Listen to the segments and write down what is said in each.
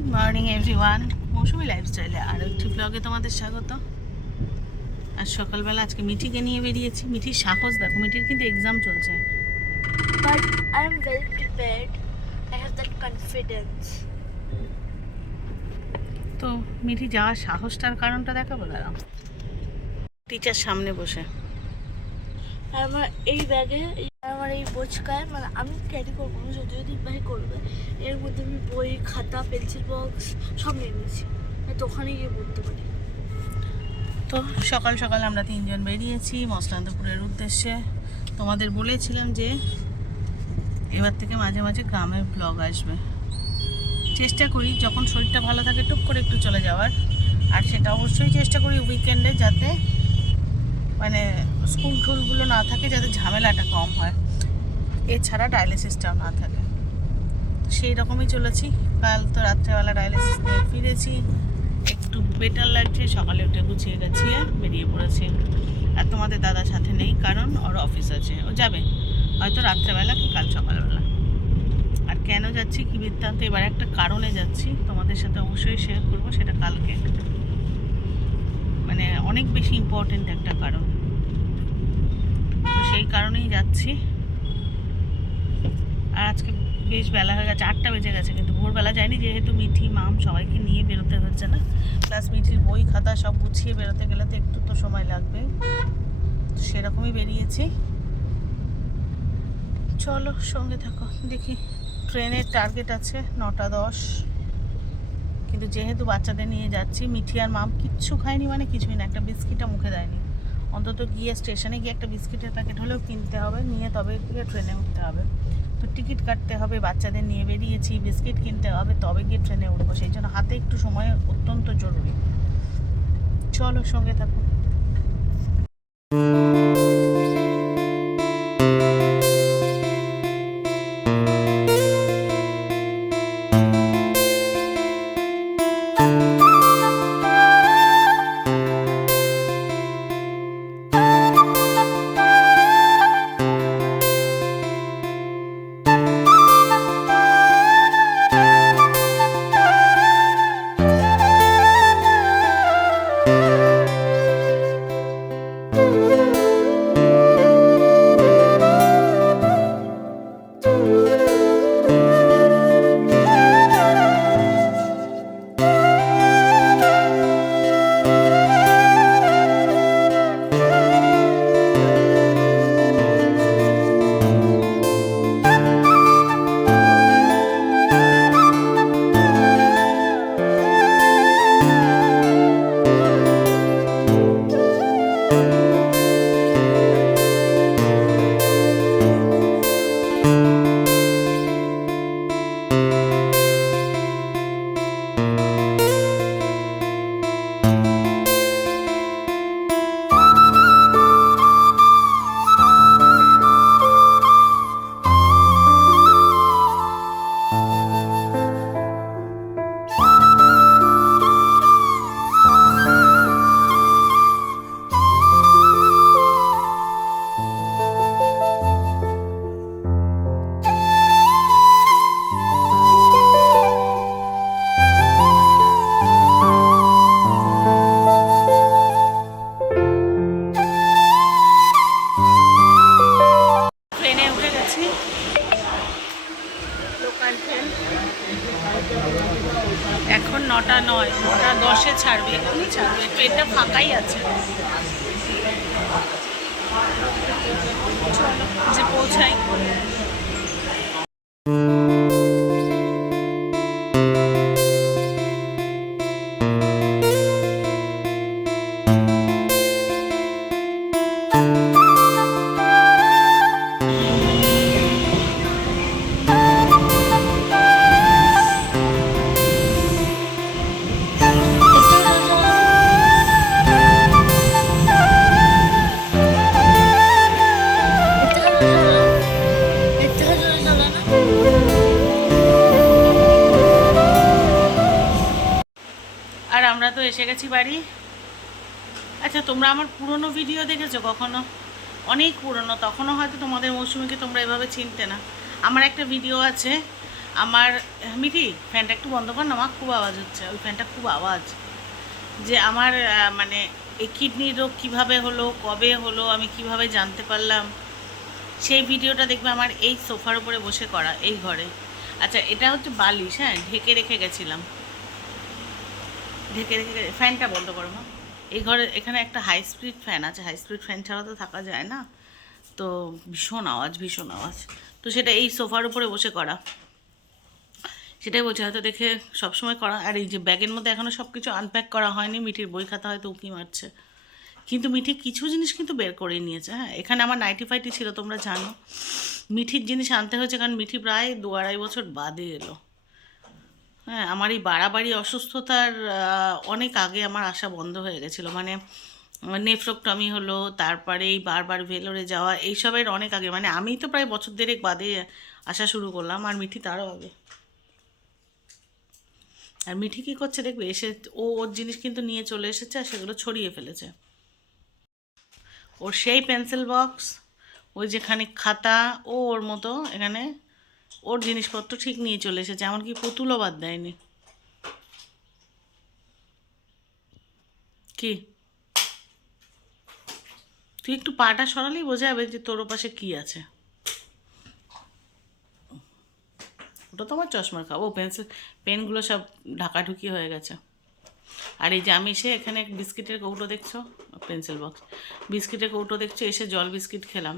Good morning everyone, মৌসুমি লাইফস্টাইলে আরও একটি ব্লগে তোমাদের স্বাগত। আর সকালবেলা আজকে মিঠিকে নিয়ে বেরিয়েছি। মিঠির সাহস দেখো, মিঠির কিন্তু এক্সাম চলছে। But I am well prepared. I have that confidence. তো মিঠি যাওয়ার সাহসটার কারণটা দেখাবো, দাঁড়াও। টিচার সামনে বসে আর আমার এই ব্যাগে আমার এই বোঝকায় মানে আমি ক্যারি করবো না, যদিও ভাই করবে। এর মধ্যে আমি বই, খাতা, পেন্সিল বক্স সব নিয়ে নিয়েছি, তো ওখানে গিয়ে পড়তে পারি। তো সকাল সকাল আমরা তিনজন বেরিয়েছি মসলান্তপুরের উদ্দেশ্যে। তোমাদের বলেছিলাম যে এবার থেকে মাঝে মাঝে গ্রামের ব্লগ আসবে। চেষ্টা করি যখন শরীরটা ভালো থাকে টুক করে একটু চলে যাওয়ার। আর সেটা অবশ্যই চেষ্টা করি উইকেন্ডে, যাতে মানে স্কুল টুলগুলো না থাকে, যাতে ঝামেলাটা কম হয়, এছাড়া ডায়ালিসিসটাও না থাকে। সেই রকমই চলেছি। কাল তো রাত্রেবেলা ডায়ালিসিস নিয়ে ফিরেছি, একটু বেটার লাগছে। সকালে উঠে গুছিয়ে গেছিয়ে বেরিয়ে পড়েছি। আর তোমাদের দাদার সাথে নেই, কারণ ওর অফিস আছে, ও যাবে হয়তো রাত্রেবেলা কি কাল সকালবেলা। আর কেন যাচ্ছি, কী বৃত্তান্ত, এবার একটা কারণে যাচ্ছি, তোমাদের সাথে অবশ্যই শেয়ার করবো সেটা কালকে। মানে অনেক বেশি ইম্পর্টেন্ট একটা কারণ, তো সেই কারণেই যাচ্ছি। আর আজকে বেশ বেলা হয়ে গেছে, 8টা বেজে গেছে, কিন্তু ভোরবেলা যায়নি, যেহেতু মিঠি মাম সবাইকে নিয়ে বেরোতে হচ্ছে না। প্লাস মিঠির বই খাতা সব গুছিয়ে বেরোতে গেলে তো একটু তো সময় লাগবে, সেরকমই বেরিয়েছি। চলো সঙ্গে থাকো। দেখি ট্রেনের টার্গেট আছে 9টা 10, কিন্তু যেহেতু বাচ্চাদের নিয়ে যাচ্ছি, মিঠি আর মাম কিচ্ছু খায়নি, মানে কিছুই না, একটা বিস্কিটও মুখে দেয়নি। অন্তত গিয়ে স্টেশনে গিয়ে একটা বিস্কিটের প্যাকেট হলেও কিনতে হবে, নিয়ে তবে গিয়ে ট্রেনে উঠতে হবে। তো টিকিট কাটতে হবে, বাচ্চাদের নিয়ে বেরিয়েছি, বিস্কিট কিনতে হবে, তবে গিয়ে ট্রেনে উঠবো। সেই জন্য হাতে একটু সময় অত্যন্ত জরুরি। চলো সঙ্গে থাকো। এখন 9টা 9, 9টা 10-এ ছাড়বে, এখনই ছাড়বে, ট্রেনটা ফাঁকাই আছে। চলো যে পৌঁছাই। আর আমরা তো এসে গেছি বাড়ি। আচ্ছা, তোমরা আমার পুরনো ভিডিও দেখেছো কখনো? অনেক পুরনো, তখনও হয়তো তোমাদের মৌসুমীকে তোমরা এভাবে চিনতে না। আমার একটা ভিডিও আছে, আমার মিঠি ফ্যানটা একটু বন্ধ কর না, আমার খুব আওয়াজ হচ্ছে, ওই ফ্যানটা খুব আওয়াজ। যে আমার মানে এই কিডনির রোগ কীভাবে হলো, কবে হলো, আমি কিভাবে জানতে পারলাম, সেই ভিডিওটা দেখবে আমার এই সোফার উপরে বসে করা, এই ঘরে। আচ্ছা, এটা হচ্ছে বালিশ, হ্যাঁ, ঢেকে রেখে গেছিলাম, ঢেকে রেখে ফ্যানটা বন্ধ করো মা। এই ঘরে এখানে একটা হাই স্পিড ফ্যান আছে, হাই স্পিড ফ্যান ছাড়া তো থাকা যায় না, তো ভীষণ আওয়াজ, ভীষণ আওয়াজ। তো সেটা এই সোফার উপরে বসে করা, সেটাই বলছি, হয়তো দেখে সবসময় করা। আর এই যে ব্যাগের মধ্যে এখনও সব কিছু আনপ্যাক করা হয়নি, মিঠির বই খাতা হয়তো উঁকি মারছে, কিন্তু মিঠি কিছু জিনিস কিন্তু বের করে নিয়েছে। হ্যাঁ, এখানে আমার নাইটি ফাইটি ছিল, তোমরা জানো। মিঠির জিনিস আনতে হয়েছে, কারণ মিঠি প্রায় 2-2.5 বছর বাদে এলো। হ্যাঁ, আমার এই বাড়াবাড়ি অসুস্থতার অনেক আগে আমার আসা বন্ধ হয়ে গেছিলো, মানে নেফ্রোক্টমি হলো, তারপরে এই বারবার ভেলোরে যাওয়া, এইসবের অনেক আগে, মানে আমি তো প্রায় বছর দেড়েক বাদে আসা শুরু করলাম, আর মিঠি তারও আগে। আর মিঠি কী করছে দেখবে, এসে ওর জিনিস কিন্তু নিয়ে চলে এসেছে, আর সেগুলো ছড়িয়ে ফেলেছে। ওর সেই পেন্সিল বক্স, ওই যেখানে খাতা, ও ওর মতো এখানে ওর জিনিসপত্র ঠিক নিয়ে চলে এসেছে, এমনকি পুতুলও বাদ দেয়নি। কি তুই একটু পাটা সরালেই বোঝা যাবে যে তোর পাশে কি আছে। ওটা তো আমার চশমার খাবো, পেন্সিল পেনগুলো সব ঢাকাঢুকি হয়ে গেছে। আর এই যে আমি এসে এখানে বিস্কিটের কৌটো দেখছো, পেন্সিল বক্স, বিস্কিটের কৌটো দেখছো, এসে জল বিস্কিট খেলাম,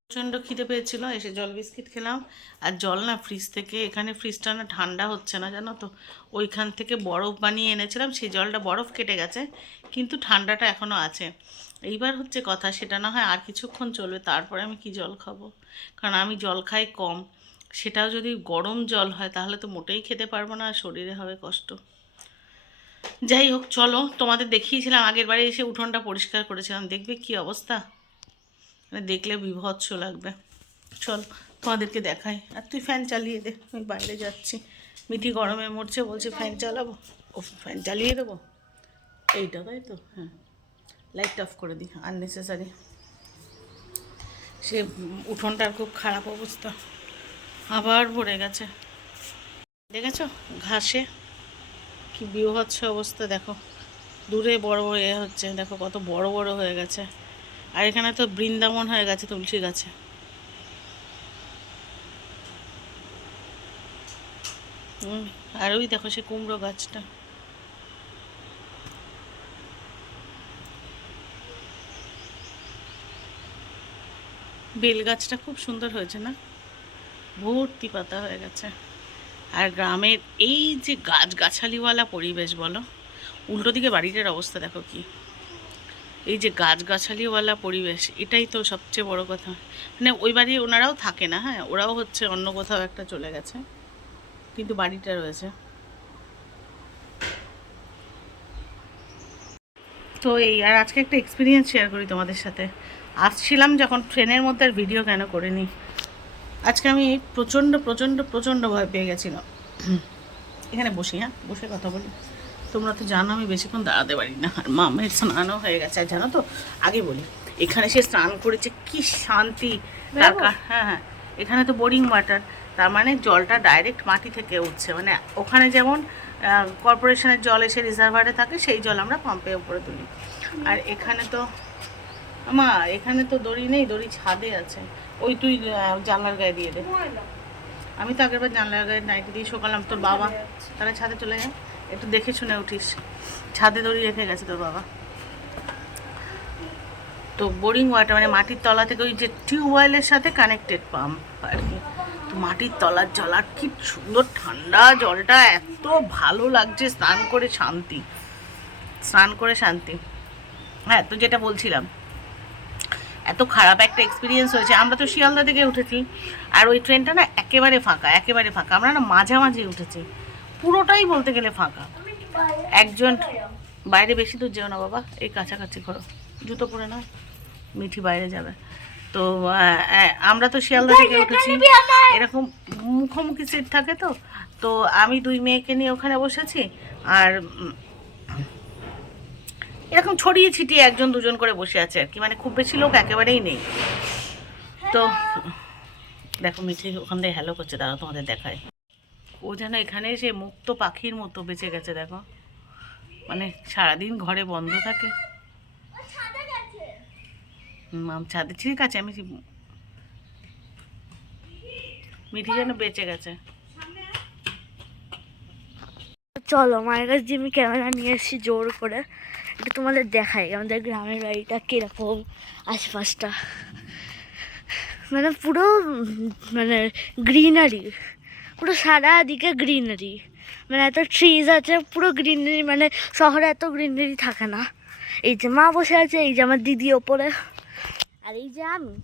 প্রচণ্ড খিদে পেয়েছিল, এসে জল বিস্কিট খেলাম। আর জল না ফ্রিজ থেকে, এখানে ফ্রিজটা না ঠান্ডা হচ্ছে না জানো তো, ওইখান থেকে বরফ বানিয়ে এনেছিলাম, সেই জলটা বরফ কেটে গেছে, কিন্তু ঠান্ডাটা এখনও আছে। এইবার হচ্ছে কথা, সেটা না হয় আর কিছুক্ষণ চলবে, তারপরে আমি কি জল খাবো, কারণ আমি জল খাই কম, সেটাও যদি গরম জল হয় তাহলে তো মোটেই খেতে পারবো না, আর শরীরে হবে কষ্ট। যাই হোক, চলো, তোমাদের দেখিয়েছিলাম আগের বারে এসে উঠোনটা পরিষ্কার করেছিলাম, দেখবে কি অবস্থা, মানে দেখলে বিভৎস লাগবে। চল তোমাদেরকে দেখাই, আর তুই ফ্যান চালিয়ে দে, আমি বাইরে যাচ্ছি। মিঠি গরমে মরছে, বলছে ফ্যান চালাবো, ও ফ্যান চালিয়ে দেবো, এইটা তাই তো, হ্যাঁ, লাইট অফ করে দিই, আননেসেসারি। সে উঠোনটার খুব খারাপ অবস্থা, আবার ভরে গেছে, দেখেছো ঘাসে কি বিভৎস অবস্থা, দেখো দূরে বড় বড় হচ্ছে, দেখো কত বড় বড় হয়ে গেছে। আর এখানে তো বৃন্দাবন হয়ে গেছে তুলসী গাছে। আর ওই দেখো সে কুমড়ো গাছটা, বেল গাছটা খুব সুন্দর হয়েছে না, ভর্তি পাতা হয়ে গেছে। আর গ্রামের এই যে গাছগাছালিওয়ালা পরিবেশ বলো, উল্টো দিকে বাড়িটার অবস্থা দেখো কি, এই যে গাছগাছালিওয়ালা পরিবেশ, এটাই তো সবচেয়ে বড় কথা। মানে ওই বাড়ি ওনারাও থাকে না, হ্যাঁ, ওরাও হচ্ছে অন্য কোথাও একটা চলে গেছে, কিন্তু বাড়িটা রয়েছে। তো এই, আর আজকে একটা এক্সপিরিয়েন্স শেয়ার করি তোমাদের সাথে। আসছিলাম যখন ট্রেনের মধ্যে, আর ভিডিও কেন করিনি, আজকে আমি প্রচণ্ড প্রচণ্ড প্রচণ্ড ভয় পেয়ে গেছিলাম। এখানে বসি, হ্যাঁ, বসে কথা বলি। তোমরা তো জানো আমি বেশিক্ষণ দাঁড়াতে পারি না, আর মামের স্নানও হয়ে গেছে। আর জানো তো, আগে বলি, এখানে সে স্নান করেছে, কি শান্তি। হ্যাঁ হ্যাঁ, এখানে তো বোরিং ওয়াটার, তার মানে জলটা ডাইরেক্ট মাটি থেকে উঠছে, মানে ওখানে যেমন কর্পোরেশনের জল এসে রিজার্ভারে থাকে, সেই জল আমরা পাম্পে উপরে তুলি। আর এখানে তো এখানে তো দড়ি নেই, দড়ি ছাদে আছে, ওই তুই জানলার গায়ে দিয়ে দে। আমি তো আগেরবার জানলার গায়ে নাইটি দিয়ে শোকালাম, তোর বাবা তাহলে ছাদে চলে যায়, একটু দেখে শুনে উঠিস, ছাদে দড়ি রেখে গেছে তোর বাবা। তো বোরিং ওয়াটার মানে মাটির তলা থেকে, ওই যে টিউবওয়েলের সাথে কানেক্টেড পাম্প আর কি। তো মাটির তলার জল, আর কি সুন্দর ঠান্ডা জলটা, এত ভালো লাগছে, স্নান করে শান্তি, স্নান করে শান্তি। হ্যাঁ, তো যেটা বলছিলাম, এত খারাপ একটা এক্সপিরিয়েন্স হয়েছে। আমরা তো শিয়ালদা থেকে উঠেছি, আর ওই ট্রেনটা না একেবারে ফাঁকা, একেবারে ফাঁকা। আমরা না মাঝামাঝি উঠেছি, পুরোটাই বলতে গেলে ফাঁকা। একজন, বাইরে বেশি দূর যেও না বাবা, এই কাছাকাছি করো, জুতো পরে না, মিঠি বাইরে যাবে। তো আমরা তো শিয়ালদা থেকে উঠেছি, এরকম মুখোমুখি সিট থাকে, তো তো আমি 2 মেয়েকে নিয়ে ওখানে বসেছি, আর এরকম ছড়িয়ে ছিটিয়ে 1-2 করে বসে আছে আর কি, মানে খুব বেশি লোক একেবারেই নেই। তো দেখো মিঠি ওখান থেকে হ্যালো করছে, দাঁড়াও তোমাদের দেখায়। ও যেন এখানে এসে মুক্ত পাখির মতো বেঁচে গেছে দেখো, মানে সারাদিন ঘরে বন্ধ থাকে। ছাদে ঠিক আছে, আমি মিঠি যেন বেঁচে গেছে। চলো মায়ের কাছে যে আমি ক্যামেরা নিয়ে এসেছি জোর করে, এটা তোমাদের দেখাই আমাদের গ্রামের বাড়িটা কীরকম, আশপাশটা মানে পুরো মানে গ্রিনারি, পুরো সারা দিকে গ্রিনারি, মানে এত ট্রিজ আছে, পুরো গ্রিনারি, মানে শহরে এত গ্রিনারি থাকে না। এই যে মা বসে আছে, এই যে আমার দিদি ওপরে, আর এই যে আমি,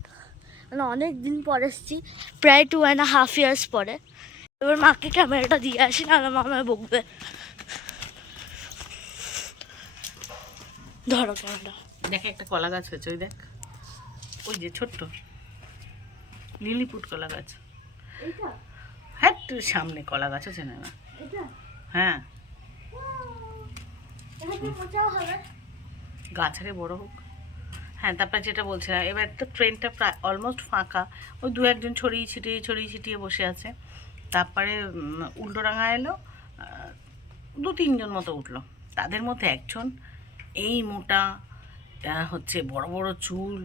মানে অনেক দিন পরে এসেছি, প্রায় 2.5 years পরে। এবার মাকে ক্যামেরাটা দিয়ে আসি, না মা আমায় বকবে। ধরো ক্যামেরা। দেখে একটা কলা গাছ হয়েছে, ওই দেখ, ওই যে ছোট্ট লিলিপুট কলা গাছ। হ্যাঁ তুই সামনে কলা গাছ আছে না? হ্যাঁ, গাছ আরে বড় হোক। হ্যাঁ, তারপরে যেটা বলছিলাম, এবার তো ট্রেনটা প্রায় অলমোস্ট ফাঁকা, ওই 2-1 জন ছড়িয়ে ছিটিয়ে বসে আছে। তারপরে উল্টোডাঙা এলো, 2-3 জন মতো উঠলো, তাদের মধ্যে একজন এই মোটা, হচ্ছে বড় বড় চুল,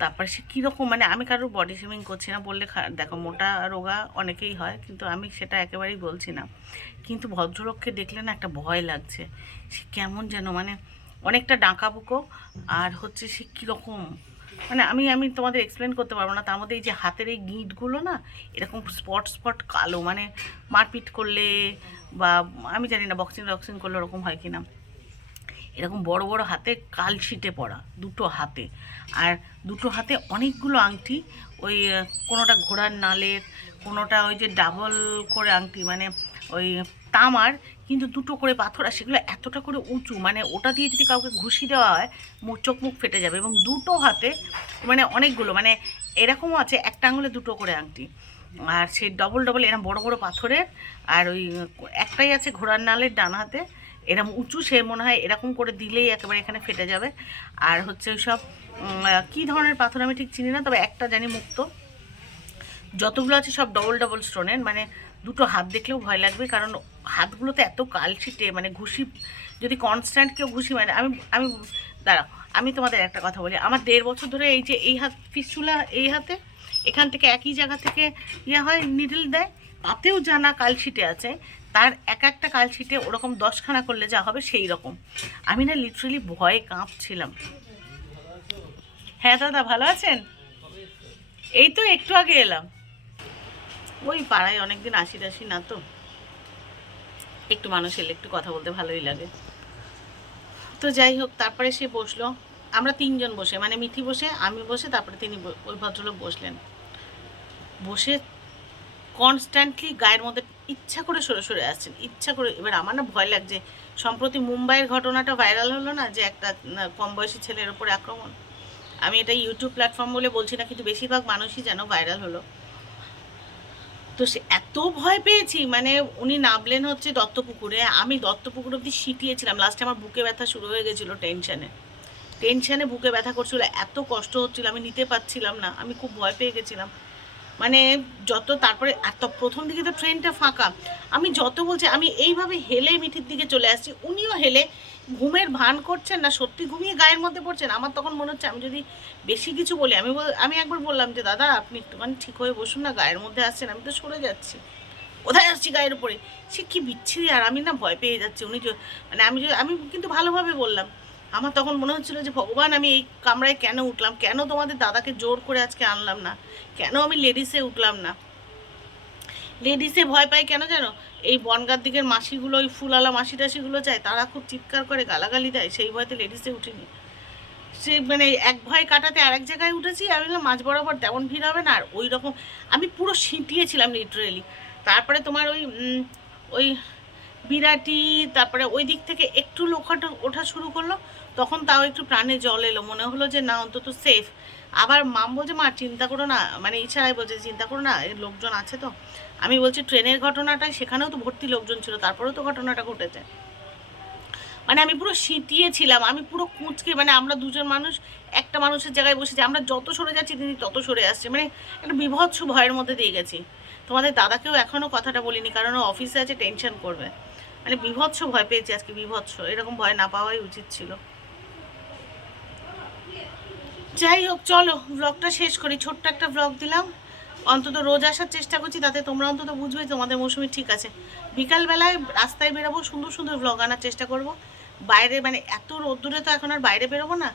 তারপরে সে কীরকম, মানে আমি কারোর বডি শেমিং করছি না, বললে দেখো মোটা রোগা অনেকেই হয়, কিন্তু আমি সেটা একেবারেই বলছি না, কিন্তু ভদ্রলোককে দেখলে না একটা ভয় লাগছে। সে কেমন যেন, মানে অনেকটা ডাঁকাবুকো, আর হচ্ছে সে কীরকম, মানে আমি তোমাদের এক্সপ্লেন করতে পারবো না। তার মধ্যে এই যে হাতের এই গিঁটগুলো না এরকম স্পট কালো, মানে মারপিট করলে বা আমি জানি না বক্সিং করলে ওরকম হয় কি না, এরকম বড় বড় হাতে কালশিটে পড়া, দুটো হাতে, আর দুটো হাতে অনেকগুলো আংটি, ওই কোনোটা ঘোড়ার নালের, কোনোটা ওই যে ডাবল করে আংটি, মানে ওই তামার, কিন্তু দুটো করে পাথর, আর সেগুলো এতটা করে উঁচু, মানে ওটা দিয়ে যদি কাউকে ঘুষি দেওয়া হয় চোখ মুখ ফেটে যাবে। এবং দুটো হাতে মানে অনেকগুলো, মানে এরকমও আছে একটা আঙুলে দুটো করে আংটি, আর সেই ডবল এরকম বড় বড় পাথরের, আর ওই একটাই আছে ঘোড়ার নালের ডান হাতে, এরকম উঁচু, সে মনে হয় এরকম করে দিলেই একেবারে এখানে ফেটে যাবে। আর হচ্ছে ওই সব কী ধরনের পাথর আমি ঠিক চিনি না, তবে একটা জানি মুক্ত, যতগুলো আছে সব ডবল স্টোনের, মানে দুটো হাত দেখলেও ভয় লাগবে, কারণ হাতগুলোতে এত কালশিটে, মানে ঘুষি যদি কনস্ট্যান্ট কেউ ঘুষি, মানে আমি দাঁড়াও, আমি তোমাদের একটা কথা বলি, আমার 1.5 বছর ধরে এই যে এই হাত ফিসচুলা, এই হাতে এখান থেকে একই জায়গা থেকে হয় নিডল দেয়, তাতেও জানা কালশিটে আছে, তার একটা কালশিটে ওরকম 10খানা করলে যা হবে সেই রকম। আমি না লিটারেলি ভয়ে কাঁপছিলাম। হ্যাঁ দাদা, ভালো আছেন? এই তো একটু আগে এলাম, ওই পাড়ায় অনেকদিন আসি না, তো একটু মানুষ এলে একটু কথা বলতে ভালোই লাগে। তো যাই হোক, তারপরে সে বসলো, আমরা 3 জন বসে, মানে মিঠি বসে, আমি বসে, তারপরে তিনি ওই ভদ্রলোক বসলেন, বসে কনস্ট্যান্টলি গায়ের মধ্যে ইচ্ছা করে সরে আসছেন, ইচ্ছা করে। এবার আমার না ভয় লাগছে, সম্প্রতি মুম্বাইয়ের ঘটনাটা ভাইরাল হলো না, যে একটা কম বয়সী ছেলের ওপরে আক্রমণ, আমি এটা ইউটিউব প্ল্যাটফর্ম বলে বলছি না, কিন্তু বেশিরভাগ মানুষই যেন ভাইরাল হলো। তো সে এত ভয় পেয়েছি, মানে উনি নামলেন হচ্ছে দত্তপুকুরে, আমি দত্তপুকুর অব্দি সিটিয়েছিলাম, লাস্টে আমার বুকে ব্যথা শুরু হয়ে গেছিলো, টেনশানে বুকে ব্যথা করছিলো, এত কষ্ট হচ্ছিলো, আমি নিতে পারছিলাম না, আমি খুব ভয় পেয়ে গেছিলাম। মানে তারপরে আর তো প্রথম দিকে তো ট্রেনটা ফাঁকা, আমি যত বলছি, আমি এইভাবে হেলে মিঠির দিকে চলে আসছি, উনিও হেলে ঘুমের ভান করছেন না, সত্যি ঘুমিয়ে গায়ের মধ্যে পড়ছেন। আমার তখন মনে হচ্ছে আমি যদি বেশি কিছু বলি, আমি একবার বললাম যে দাদা আপনি একটুখানি ঠিক হয়ে বসুন না, গায়ের মধ্যে আসছেন, আমি তো সরে যাচ্ছি, কোথায় আসছি গায়ের উপরে, সে কি বিচ্ছিরি, আর আমি না ভয় পেয়ে যাচ্ছি। উনি মানে আমি কিন্তু ভালোভাবে বললাম, আমার তখন মনে হচ্ছিলো যে ভগবান, আমি এই কামরায় কেন উঠলাম, কেন তোমাদের দাদাকে জোর করে আজকে আনলাম না, কেন আমি লেডিসে উঠলাম না। লেডিসে ভয় পাই কেন জানো, এই বনগার দিকের মাসিগুলো, ওই ফুলালা মাসি টাসিগুলো যায়, তারা খুব চিৎকার করে গালাগালি দেয়, সেই ভয়তে লেডিসে উঠিনি। সে মানে এক ভয় কাটাতে আরেক জায়গায় উঠেছি, আমি বললাম মাঝ বরাবর তেমন ভিড় হবে না, আর ওই রকম আমি পুরো সিঁটিয়েছিলাম লিটারেলি। তারপরে তোমার ওই বিরাটি, তারপরে ওই দিক থেকে একটু লোকটা ওঠা শুরু করলো, তখন তাও একটু প্রাণে জল এলো, মনে হলো যে না অন্তত সেফ। আবার মাম বলছে মা চিন্তা করো না, মানে ইচ্ছারাই বলছে চিন্তা করো না, এর লোকজন আছে তো। আমি বলছি ট্রেনের ঘটনাটাই, সেখানেও তো ভর্তি লোকজন ছিল, তারপরেও তো ঘটনাটা ঘটেছে। মানে আমি পুরো সিঁটিয়েছিলাম, আমি পুরো কুঁচকে, মানে আমরা দুজন মানুষ একটা মানুষের জায়গায় বসেছি, আমরা যত সরে যাচ্ছি তিনি তত সরে আসছে, মানে একটা বিভৎস ভয়ের মধ্যে দিয়ে গেছি। তোমাদের দাদাকেও এখনও কথাটা বলিনি, কারণ ও অফিসে আছে, টেনশন করবে। মানে বিভৎস ভয় পেয়েছি আজকে, বিভৎস, এরকম ভয় না পাওয়াই উচিত ছিল। যাই হোক, চলো ব্লগটা শেষ করি। ছোট্ট একটা ব্লগ দিলাম, অন্তত রোজ আসার চেষ্টা করছি, তাতে তোমরা অন্তত বুঝবে তোমাদের মৌসুমি ঠিক আছে। বিকালবেলায় রাস্তায় বেরোবো, সুন্দর সুন্দর ব্লগ আনার চেষ্টা করব। বাইরে মানে এত রোদ্দুরে তো এখন আর বাইরে বেরোবো না,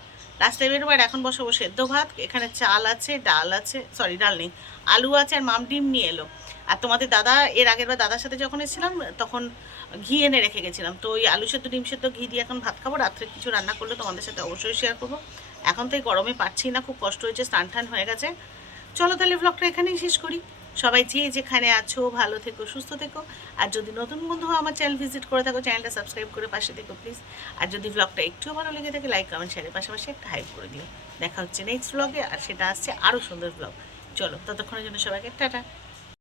রাস্তায় বেরোবো। আর এখন বসাবো সেদ্ধ ভাত, এখানে চাল আছে, ডাল আছে, সরি ডাল নেই, আলু আছে, আর মাম ডিম নিয়ে এলো। আর তোমাদের দাদা, এর আগের বার দাদার সাথে যখন এসেছিলাম তখন ঘি এনে রেখে গেছিলাম, তো ওই আলু সেদ্ধ ডিম সেদ্ধ ঘি দিয়ে এখন ভাত খাবো। রাত্রে কিছু রান্না করলে তোমাদের সাথে অবশ্যই শেয়ার করবো। এখন তো এই গরমে পাচ্ছি না, খুব কষ্ট হয়েছে, স্নান টান হয়ে গেছে। চলো তাহলে ব্লগটা এখানেই শেষ করি। সবাই যে যেখানে আছো ভালো থেকো, সুস্থ থেকো। আর যদি নতুন বন্ধু আমার চ্যানেল ভিজিট করে থাকো, চ্যানেলটা সাবস্ক্রাইব করে পাশে থেকো প্লিজ। আর যদি ব্লগটা একটুও ভালো লেগে থাকে, লাইক কমেন্ট শেয়ারের পাশাপাশি একটা হাইপ করে দিও। দেখা হচ্ছে নেক্সট ব্লগে, আর সেটা আসছে আরও সুন্দর ব্লগ। চলো ততক্ষণের জন্য সবাইকে টাটা।